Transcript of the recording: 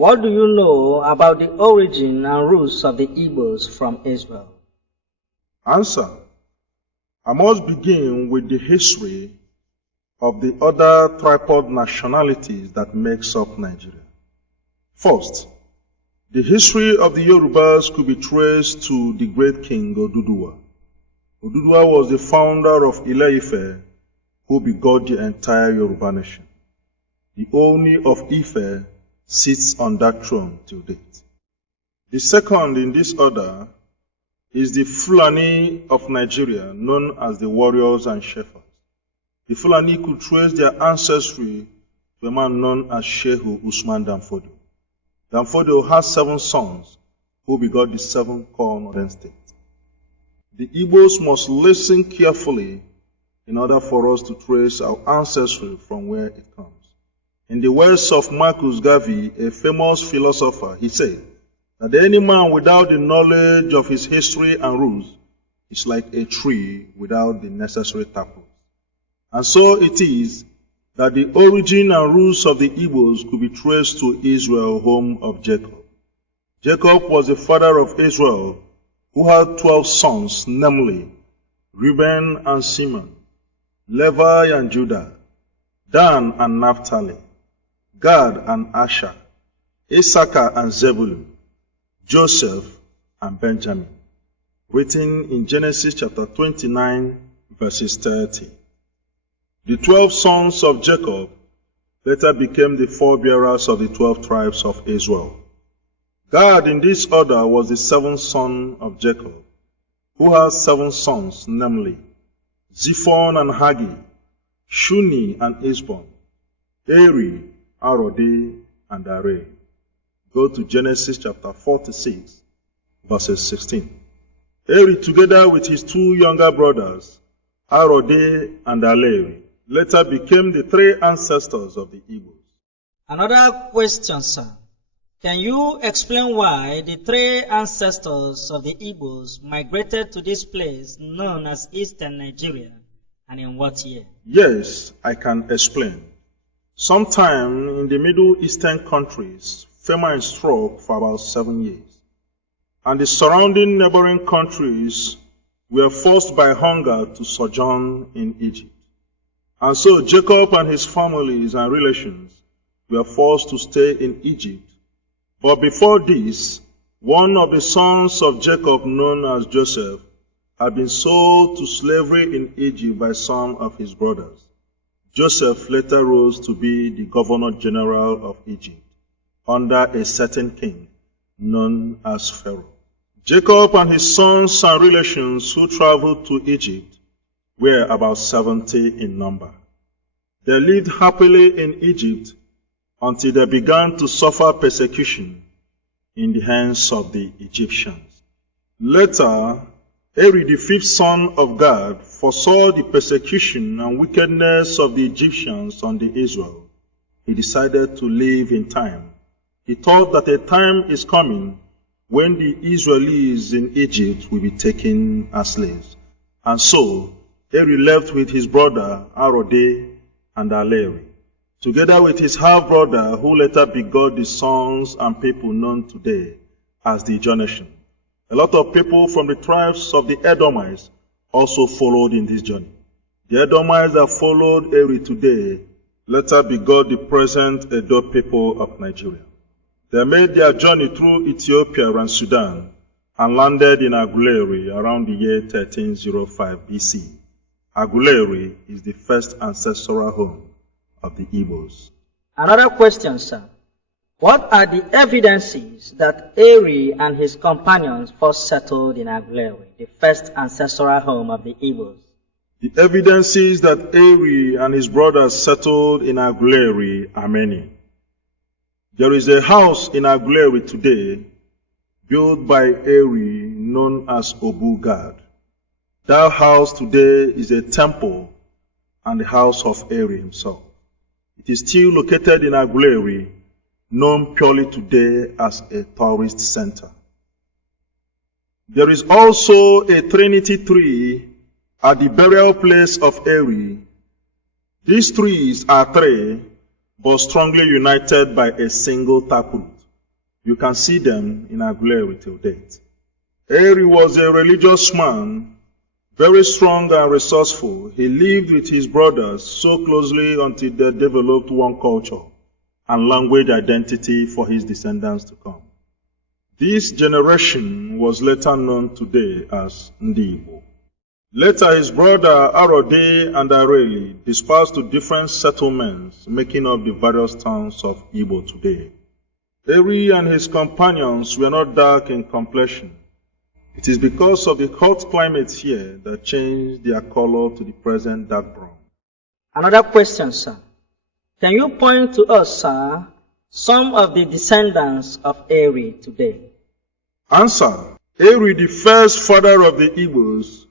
What do you know about the origin and roots of the Igbos from Israel? Answer. I must begin with the history of the other tripod nationalities that makes up Nigeria. First, the history of the Yorubas could be traced to the great king Oduduwa. Oduduwa was the founder of Ile-Ife, who begot the entire Yoruba nation. The Oni of Ife sits on that throne till date. The second in this order is the Fulani of Nigeria, known as the warriors and shepherds. The Fulani could trace their ancestry to a man known as Shehu Usman Danfodio. Danfodio has 7 sons who begot the 7 core northern states. The Igbos must listen carefully in order for us to trace our ancestry from where it comes. In the words of Marcus Garvey, a famous philosopher, he said that any man without the knowledge of his history and roots is like a tree without the necessary taproot. And so it is that the origin and roots of the Igbos could be traced to Israel, home of Jacob. Jacob was the father of Israel, who had 12 sons, namely Reuben and Simeon, Levi and Judah, Dan and Naphtali, Gad and Asher, Issachar and Zebulun, Joseph and Benjamin, written in Genesis chapter 29, verses 30. The 12 sons of Jacob later became the forebearers of the 12 tribes of Israel. Gad in this order was the 7th son of Jacob, who has 7 sons, namely Ziphon and Hagi, Shuni and Isbon, Eri, Arodi, and Areh. Go to Genesis chapter 46, verses 16. Eri, together with his 2 younger brothers, Arodi and Aleri, later became the 3 ancestors of the Igbos. Another question, sir. Can you explain why the 3 ancestors of the Igbos migrated to this place known as Eastern Nigeria, and in what year? Yes, I can explain. Sometime in the Middle Eastern countries, famine struck for about 7 years, and the surrounding neighboring countries were forced by hunger to sojourn in Egypt. And so Jacob and his families and relations were forced to stay in Egypt. But before this, one of the sons of Jacob, known as Joseph, had been sold to slavery in Egypt by some of his brothers. Joseph later rose to be the governor general of Egypt under a certain king known as Pharaoh. Jacob and his sons and relations who traveled to Egypt were about 70 in number. They lived happily in Egypt until they began to suffer persecution in the hands of the Egyptians. Later, Eri, the 5th son of Gad, foresaw the persecution and wickedness of the Egyptians on the Israel. He decided to live in time. He thought that a time is coming when the Israelis in Egypt will be taken as slaves. And so, Eri left with his brother Arode and Aleri, together with his half-brother who later begot the sons and people known today as the Ijaw nation. A lot of people from the tribes of the Edomites also followed in this journey. The Edomites that followed Eri today later begot the present Edo people of Nigeria. They made their journey through Ethiopia and Sudan and landed in Aguleri around the year 1305 BC. Aguleri is the first ancestral home of the Igbos. Another question, sir. What are the evidences that Eri and his companions first settled in Aguleri, the first ancestral home of the Igbos? The evidences that Eri and his brothers settled in Aguleri are many. There is a house in Aguleri today built by Eri known as Obugad. That house today is a temple and the house of Eri himself. It is still located in Aguleri, known purely today as a tourist center. There is also a Trinity tree at the burial place of Eri. These trees are 3, but strongly united by a single taproot. You can see them in Aguleri till date. Eri was a religious man, very strong and resourceful. He lived with his brothers so closely until they developed one culture and language identity for his descendants to come. This generation was later known today as Ndi Igbo. Later, his brother Arode and Areli dispersed to different settlements, making up the various towns of Igbo today. Eri and his companions were not dark in complexion. It is because of the hot climate here that changed their color to the present dark brown. Another question, sir. Can you point to us, sir, some of the descendants of Eri today? Answer. Eri, the first father of the Igbos,